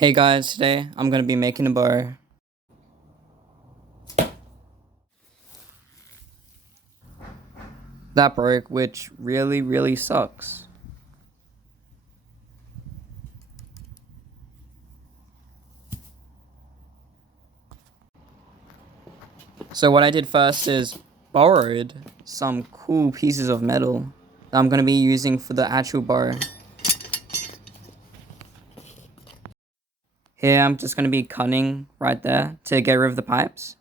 Hey guys, today I'm going to be making a bow. That broke, which really sucks. So what I did first is borrowed some cool pieces of metal that I'm going to be using for the actual bow. Here I'm just going to be cutting right there to get rid of the pipes.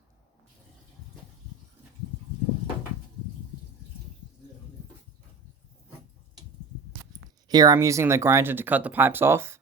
Here I'm using the grinder to cut the pipes off.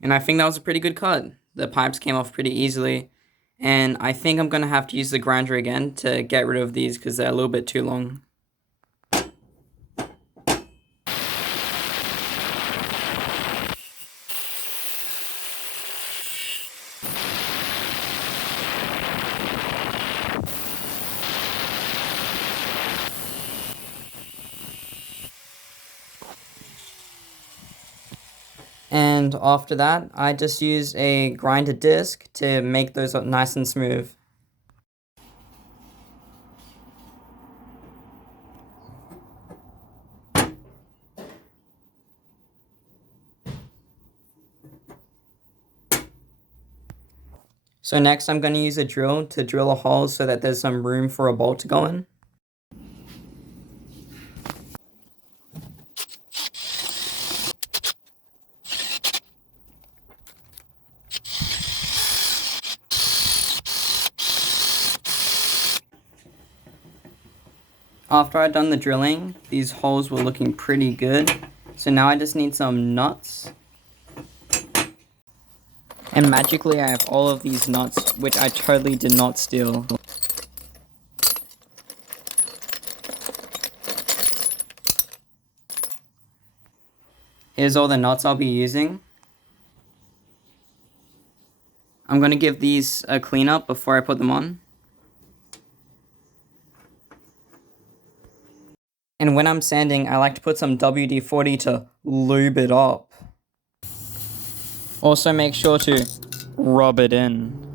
And I think that was a pretty good cut. The pipes came off pretty easily. And I think I'm going to have to use the grinder again to get rid of these because they're a little bit too long. And after that, I just use a grinder disc to make those up nice and smooth. So next I'm going to use a drill to drill a hole so that there's some room for a bolt to go in. After I'd done the drilling, these holes were looking pretty good. So now I just need some nuts. And magically I have all of these nuts, which I totally did not steal. Here's all the nuts I'll be using. I'm going to give these a clean up before I put them on. And when I'm sanding, I like to put some WD-40 to lube it up. Also make sure to rub it in.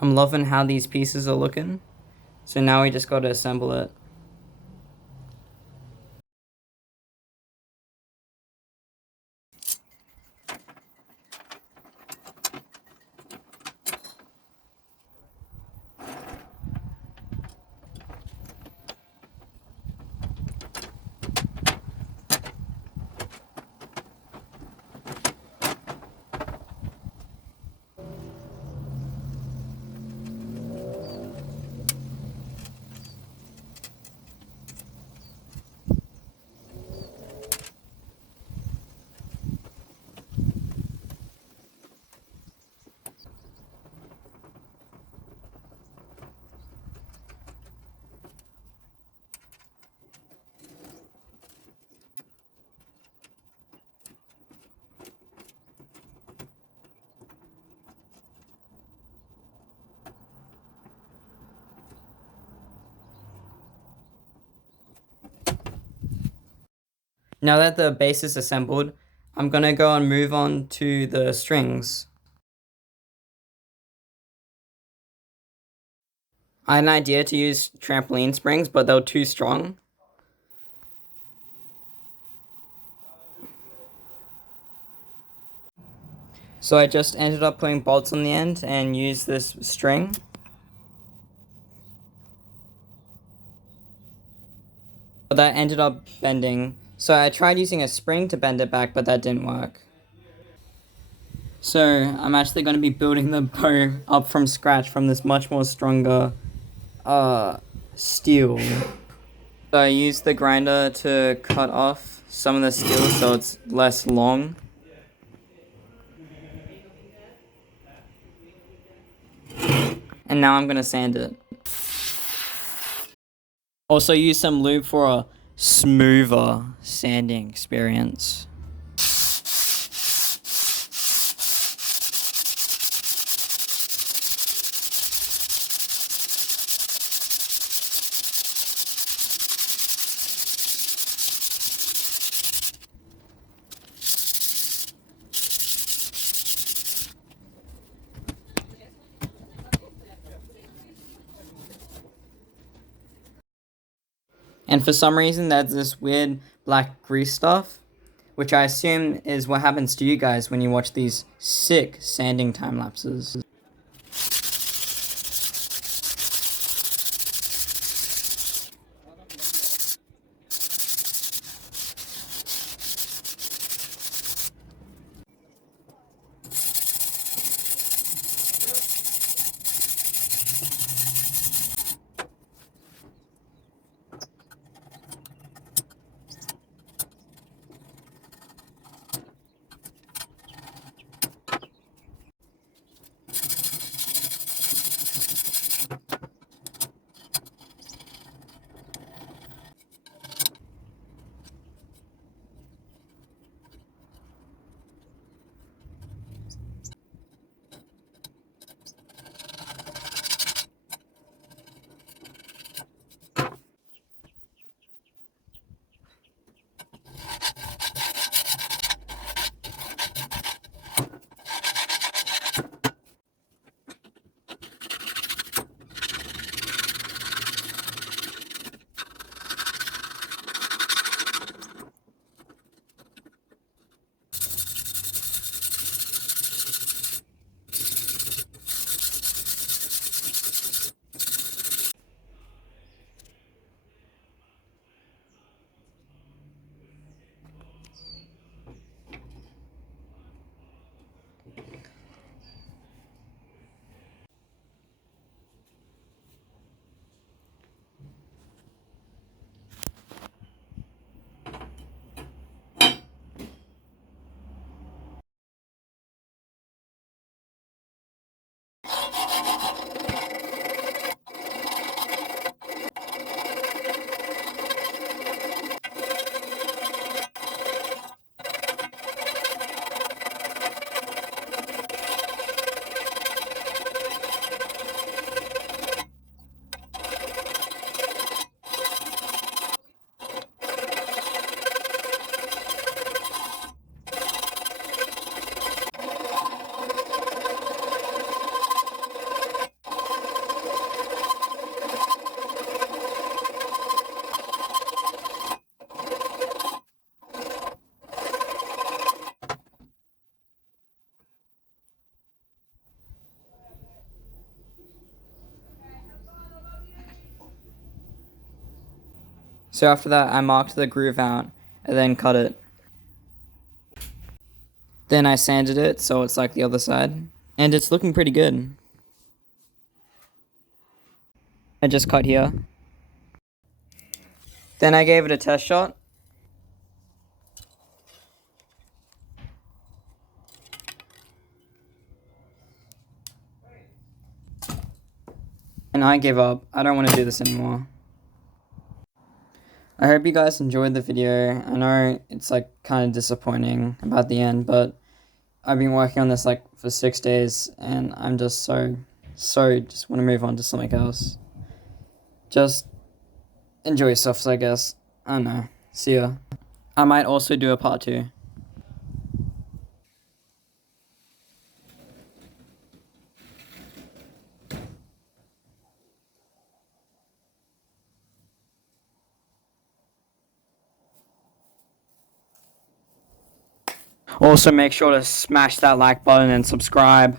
I'm loving how these pieces are looking. So now we just got to assemble it. Now that the base is assembled, I'm gonna go and move on to the strings. I had an idea to use trampoline springs, but they were too strong. So I just ended up putting bolts on the end and used this string. But that ended up bending. So I tried using a spring to bend it back, but that didn't work. So I'm actually going to be building the bow up from scratch from this much more stronger steel. So I used the grinder to cut off some of the steel so it's less long. And now I'm going to sand it. Also use some lube for a smoother sanding experience. And for some reason, there's this weird black grease stuff, which I assume is what happens to you guys when you watch these sick sanding time lapses. So after that, I marked the groove out and then cut it. Then I sanded it so it's like the other side. And it's looking pretty good. I just cut here. Then I gave it a test shot. And I give up. I don't want to do this anymore. I hope you guys enjoyed the video. I know it's like kind of disappointing about the end, but I've been working on this like for 6 days and I'm just so just want to move on to something else. Just enjoy yourself, I guess. I don't know. See ya. I might also do a part 2. Also, make sure to smash that like button and subscribe.